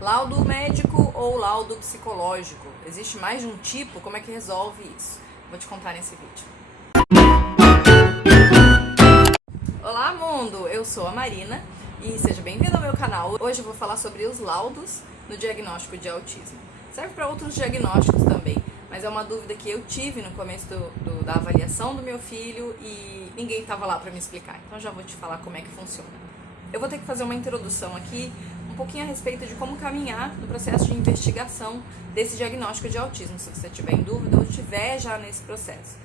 Laudo médico ou laudo psicológico? Existe mais de um tipo? Como é que resolve isso? Vou te contar nesse vídeo. Olá, mundo! Eu sou a Marina e seja bem-vindo ao meu canal. Hoje eu vou falar sobre os laudos no diagnóstico de autismo. Serve para outros diagnósticos também, mas é uma dúvida que eu tive no começo da avaliação do meu filho e ninguém estava lá para me explicar. Então já vou te falar como é que funciona. Eu vou ter que fazer uma introdução aqui, um pouquinho a respeito de como caminhar no processo de investigação desse diagnóstico de autismo, se você tiver em dúvida ou estiver já nesse processo.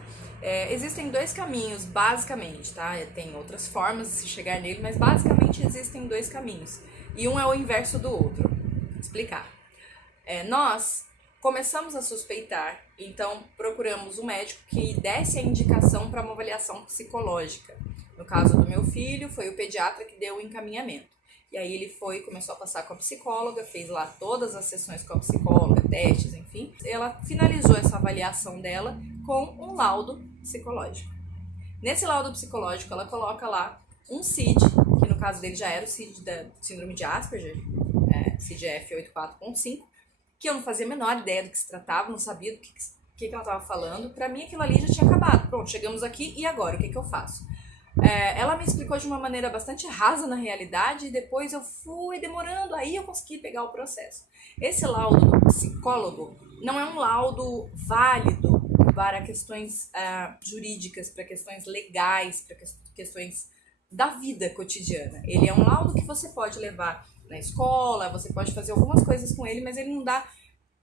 Existem dois caminhos, basicamente, tá? Tem outras formas de se chegar nele, mas basicamente existem dois caminhos. E um é o inverso do outro. Vou explicar. Nós começamos a suspeitar, então procuramos um médico que desse a indicação para uma avaliação psicológica. No caso do meu filho, foi o pediatra que deu o encaminhamento. E aí ele começou a passar com a psicóloga, fez lá todas as sessões com a psicóloga, testes, enfim. Ela finalizou essa avaliação dela com um laudo psicológico. Nesse laudo psicológico, ela coloca lá um CID, que no caso dele já era o CID da síndrome de Asperger, CID-F 84.5, que eu não fazia a menor ideia do que se tratava, não sabia do que ela estava falando. Para mim aquilo ali já tinha acabado. Pronto, chegamos aqui e agora? O que eu faço? Ela me explicou de uma maneira bastante rasa na realidade e depois eu fui demorando, aí eu consegui pegar o processo. Esse laudo do psicólogo não é um laudo válido para questões jurídicas, para questões legais, para questões da vida cotidiana. Ele é um laudo que você pode levar na escola, você pode fazer algumas coisas com ele, mas ele não dá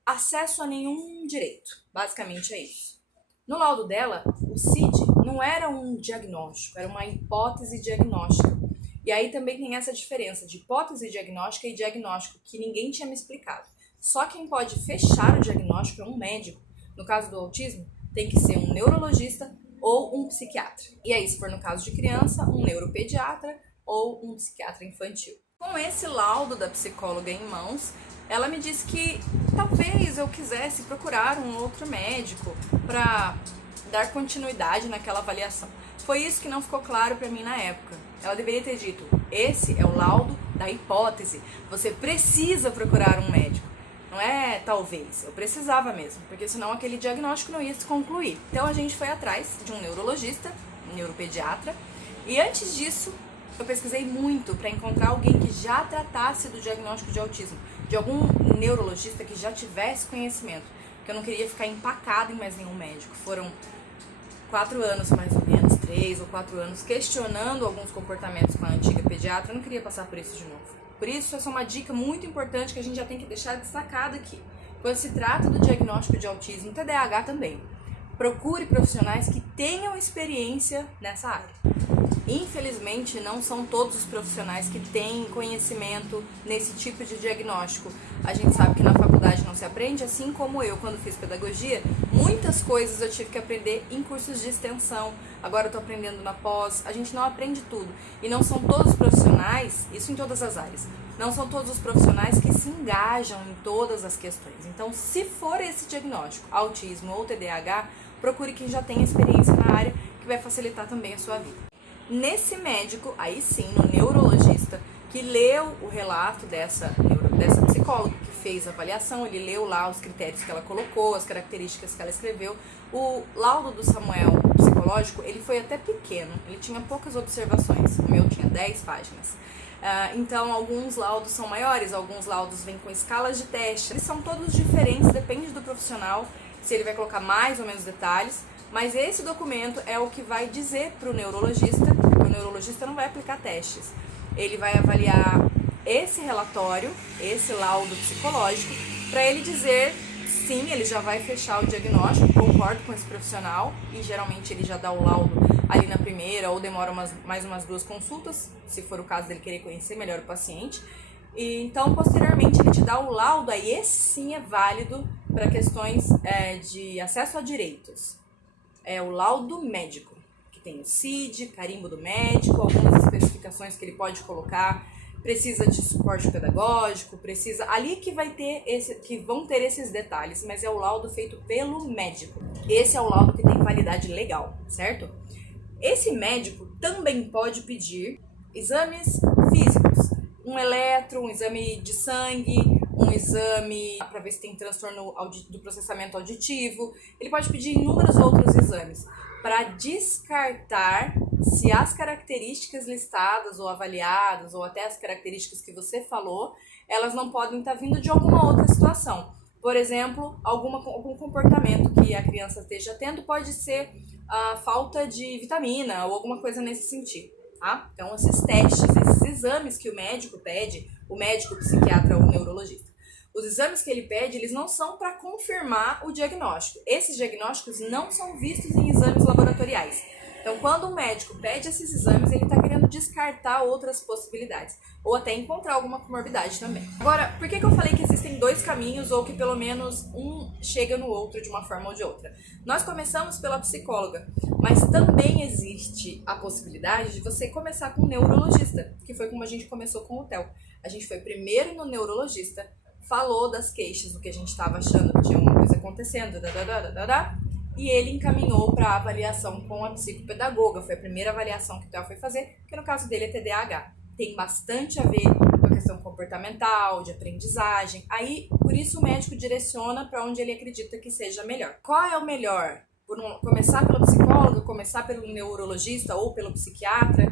acesso a nenhum direito. Basicamente é isso. No laudo dela, o CID não era um diagnóstico, era uma hipótese diagnóstica. E aí também tem essa diferença de hipótese diagnóstica e diagnóstico, que ninguém tinha me explicado. Só quem pode fechar o diagnóstico é um médico. No caso do autismo, tem que ser um neurologista ou um psiquiatra. E aí, se for no caso de criança, um neuropediatra ou um psiquiatra infantil. Com esse laudo da psicóloga em mãos, ela me disse que talvez eu quisesse procurar um outro médico para dar continuidade naquela avaliação. Foi isso que não ficou claro para mim na época. Ela deveria ter dito: esse é o laudo da hipótese, você precisa procurar um médico. Não é talvez, eu precisava mesmo, porque senão aquele diagnóstico não ia se concluir. Então a gente foi atrás de um neurologista, um neuropediatra, e antes disso eu pesquisei muito para encontrar alguém que já tratasse do diagnóstico de autismo, de algum neurologista que já tivesse conhecimento, porque eu não queria ficar empacada em mais nenhum médico. Foram 4 anos mais ou menos, 3 ou 4 anos, questionando alguns comportamentos com a antiga pediatra. Eu não queria passar por isso de novo. Por isso, essa é uma dica muito importante que a gente já tem que deixar destacada aqui. Quando se trata do diagnóstico de autismo, TDAH também, procure profissionais que tenham experiência nessa área. Infelizmente, não são todos os profissionais que têm conhecimento nesse tipo de diagnóstico. A gente sabe que na faculdade não se aprende, assim como eu, quando fiz pedagogia, muitas coisas eu tive que aprender em cursos de extensão. Agora eu estou aprendendo na pós, a gente não aprende tudo. E não são todos os profissionais, isso em todas as áreas, não são todos os profissionais que se engajam em todas as questões. Então, se for esse diagnóstico, autismo ou TDAH, procure quem já tenha experiência na área, que vai facilitar também a sua vida. Nesse médico, aí sim, no neurologista, que leu o relato dessa psicóloga que fez a avaliação, ele leu lá os critérios que ela colocou, as características que ela escreveu. O laudo do Samuel psicológico, ele foi até pequeno, ele tinha poucas observações, o meu tinha 10 páginas. Então, alguns laudos são maiores, alguns laudos vêm com escalas de teste, eles são todos diferentes, depende do profissional, se ele vai colocar mais ou menos detalhes. Mas esse documento é o que vai dizer para o neurologista não vai aplicar testes. Ele vai avaliar esse relatório, esse laudo psicológico, para ele dizer sim, ele já vai fechar o diagnóstico, concordo com esse profissional, e geralmente ele já dá o laudo ali na primeira, ou demora mais umas 2 consultas, se for o caso dele querer conhecer melhor o paciente. E então, posteriormente, ele te dá o laudo, aí esse sim é válido para questões de acesso a direitos. É o laudo médico, que tem o CID, carimbo do médico, algumas especificações que ele pode colocar, precisa de suporte pedagógico, precisa... Ali que vão ter esses detalhes, mas é o laudo feito pelo médico. Esse é o laudo que tem validade legal, certo? Esse médico também pode pedir exames físicos, um eletro, um exame de sangue, um exame para ver se tem transtorno do processamento auditivo, ele pode pedir inúmeros outros exames para descartar se as características listadas ou avaliadas, ou até as características que você falou, elas não podem estar vindo de alguma outra situação. Por exemplo, algum comportamento que a criança esteja tendo pode ser a falta de vitamina ou alguma coisa nesse sentido, tá? Então, esses testes, esses exames que o médico pede, o médico, o psiquiatra ou o neurologista, os exames que ele pede, eles não são para confirmar o diagnóstico. Esses diagnósticos não são vistos em exames laboratoriais. Então, quando o médico pede esses exames, ele está querendo descartar outras possibilidades. Ou até encontrar alguma comorbidade também. Agora, por que eu falei que existem dois caminhos, ou que pelo menos um chega no outro de uma forma ou de outra? Nós começamos pela psicóloga, mas também existe a possibilidade de você começar com um neurologista, que foi como a gente começou com o Theo. A gente foi primeiro no neurologista, falou das queixas, do que a gente estava achando que tinha uma coisa acontecendo, e ele encaminhou para a avaliação com a psicopedagoga. Foi a primeira avaliação que o Theo foi fazer, que no caso dele é TDAH. Tem bastante a ver com a questão comportamental, de aprendizagem. Aí, por isso o médico direciona para onde ele acredita que seja melhor. Qual é o melhor? Começar pelo psicólogo, começar pelo neurologista ou pelo psiquiatra?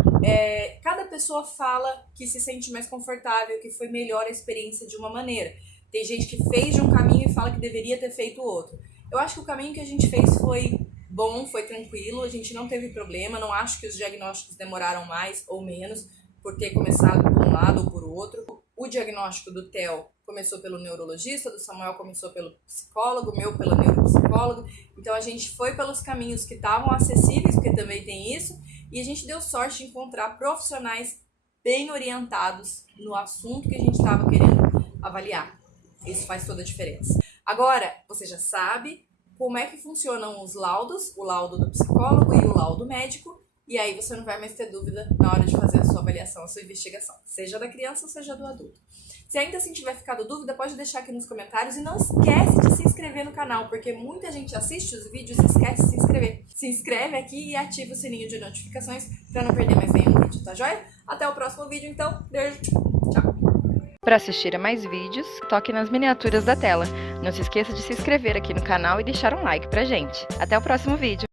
Cada pessoa fala que se sente mais confortável, que foi melhor a experiência de uma maneira. Tem gente que fez de um caminho e fala que deveria ter feito outro. Eu acho que o caminho que a gente fez foi bom, foi tranquilo, a gente não teve problema, não acho que os diagnósticos demoraram mais ou menos por ter começado por um lado ou por outro. O diagnóstico do Theo começou pelo neurologista, do Samuel começou pelo psicólogo, o meu pelo neuropsicólogo. Então a gente foi pelos caminhos que estavam acessíveis, porque também tem isso, e a gente deu sorte de encontrar profissionais bem orientados no assunto que a gente estava querendo avaliar. Isso faz toda a diferença. Agora, você já sabe como é que funcionam os laudos, o laudo do psicólogo e o laudo médico, e aí você não vai mais ter dúvida na hora de fazer a sua avaliação, a sua investigação, seja da criança ou seja do adulto. Se ainda assim tiver ficado dúvida, pode deixar aqui nos comentários e não esquece de se inscrever no canal, porque muita gente assiste os vídeos e esquece de se inscrever. Se inscreve aqui e ativa o sininho de notificações para não perder mais nenhum vídeo, tá joia? Até o próximo vídeo, então. Beijo, tchau! Para assistir a mais vídeos, toque nas miniaturas da tela. Não se esqueça de se inscrever aqui no canal e deixar um like pra gente. Até o próximo vídeo!